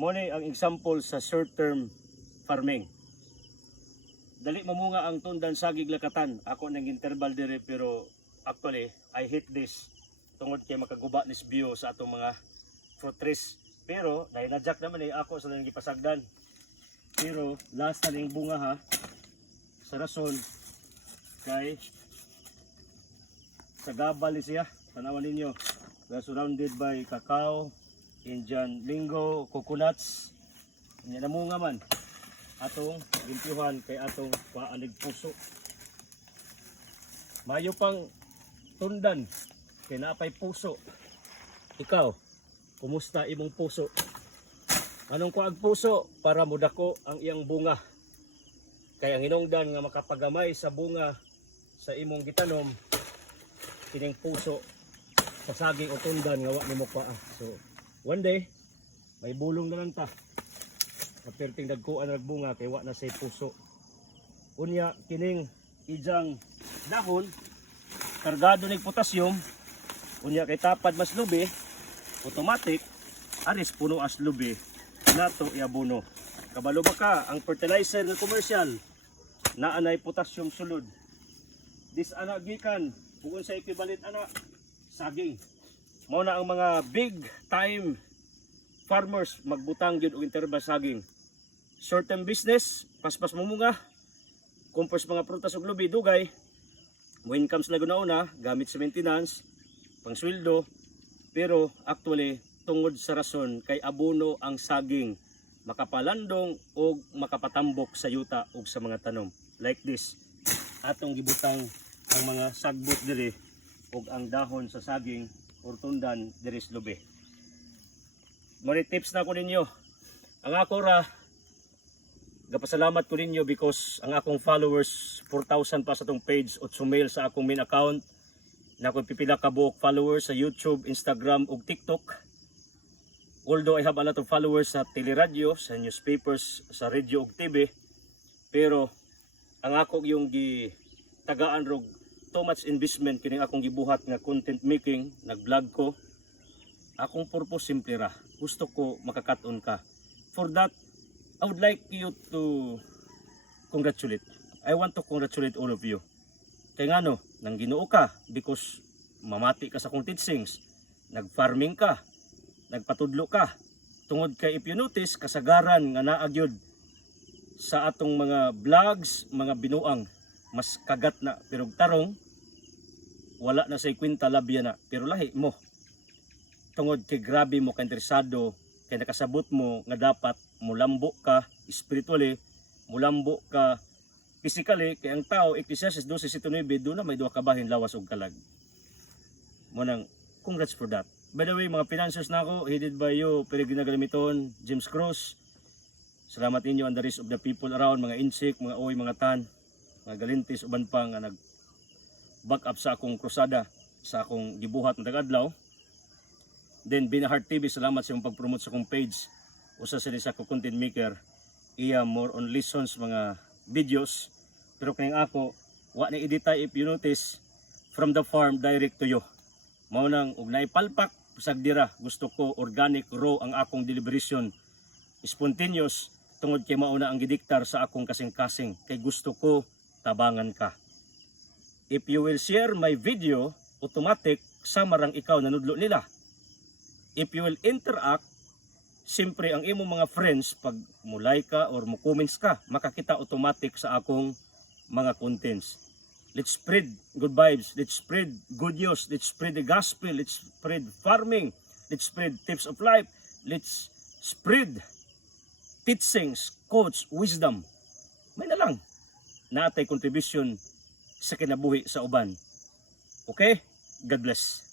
Mo ni ang example sa short-term farming. Dali mamunga ang tundan sagig lakatan. Ako nang interval dire pero actually I hate this tungod kay makaguba nis view sa atong mga fruit trees. Pero dahil na-jack naman ako sa nang gipasagdan. Pero last na ning bunga ha. Sa rason kay sa gabal siya. Tanawan ninyo. We are surrounded by cacao, Indian lingo, coconuts. Nya namunga man atong gintihan kay atong paanig puso. Mayo pang tundan kay naapay puso. Ikaw, kumusta imong puso? Anong kuag puso para mudako ang iyang bunga? Kay ang hinungdan nga makapagamay sa bunga sa imong gitanom kining puso sa saging o tundan nga wa nimo paa. So one day may bulong na lang ta. Aperting dagkuan nagbunga kay wa na say puso. Unya kining ijang dahon kargado ning potassium. Unya kay tapad mas lubi, automatic aris puno as lubi nato iabono. Kabalo ba ka ang fertilizer nga commercial naa nay potassium sulod. This ana gikan bugon sa equivalent ana saging. Mao na ang mga big time farmers magbutang gyud og interba saging. Short term business, paspas mamunga, kumpos mga prutas ug lubi dugay. Mo incomes na guna-una gamit sa maintenance, pangsweldo, pero actually tungod sa rason kay abono ang saging makapalandong o makapatambok sa yuta ug sa mga tanom. Like this. Atong gibutang ang mga sagbot diri ug ang dahon sa saging or tundan diri sa lubi. Mori tips na ko ninyo. Ang ako ra gapasalamat ko ninyo because ang akong followers 4,000 pa sa tong page o sumail sa akong main account. Na ko pipila ka buok followers sa YouTube, Instagram ug TikTok. Although I have a lot of followers sa teleradyo, sa newspapers, sa radio ug TV, pero ang ako yung gitagaan rog too much investment kining akong gibuhat nga content making, nag-vlog ko. Akong purpose simple ra. Gusto ko makakaton ka. For that, I would like you to congratulate. I want to congratulate all of you. Kaya nga no, nang Ginoo ka because mamati ka sa akong teachings. Nag-farming ka. Nagpatudlo ka. Tungod kay if you notice, kasagaran nga naagyod sa atong mga vlogs, mga binuang. Mas kagat na, pero tarong, wala na sa kwinta labya na. Pero lahi mo. Tungod kay grabe mo ka interesado, kay nakasabot mo nga dapat mulambo ka spiritually, mulambo ka physically, kay ang tao Ecclesiastes 12:9 doon na may duha ka bahin lawas ug kalag. Mo nang congrats for that. By the way, mga financiers na ako, headed by you, Peregrina Galamiton, James Cruz. Salamat ninyo and the rest of the people around, mga insik, mga oy, mga tan, mga galintis, uban pa nga nag-back up sa akong krusada, sa akong gibuhat ng tagadlaw. Then Binahart TV, salamat sa imong pag-promote sa akong page. Usa sa akong content maker. Iya more on lessons, mga videos. Pero kayong ako, wa na editay if you notice, from the farm direct to you. Mao nang ug naipalpak sagdira. Gusto ko organic, raw ang akong deliberation. Spontaneous, tungod kay mauna ang gidiktar sa akong kasing-kasing. Kay gusto ko tabangan ka. If you will share my video, automatic samarang ikaw nanudlo nila. If you will interact, siyempre ang imong mga friends, pag mulay ka or mo comments ka, makakita automatic sa akong mga contents. Let's spread good vibes, let's spread good news, let's spread the gospel, let's spread farming, let's spread tips of life, let's spread teachings, quotes, wisdom. May na lang natay contribution sa kinabuhi sa uban. Okay? God bless.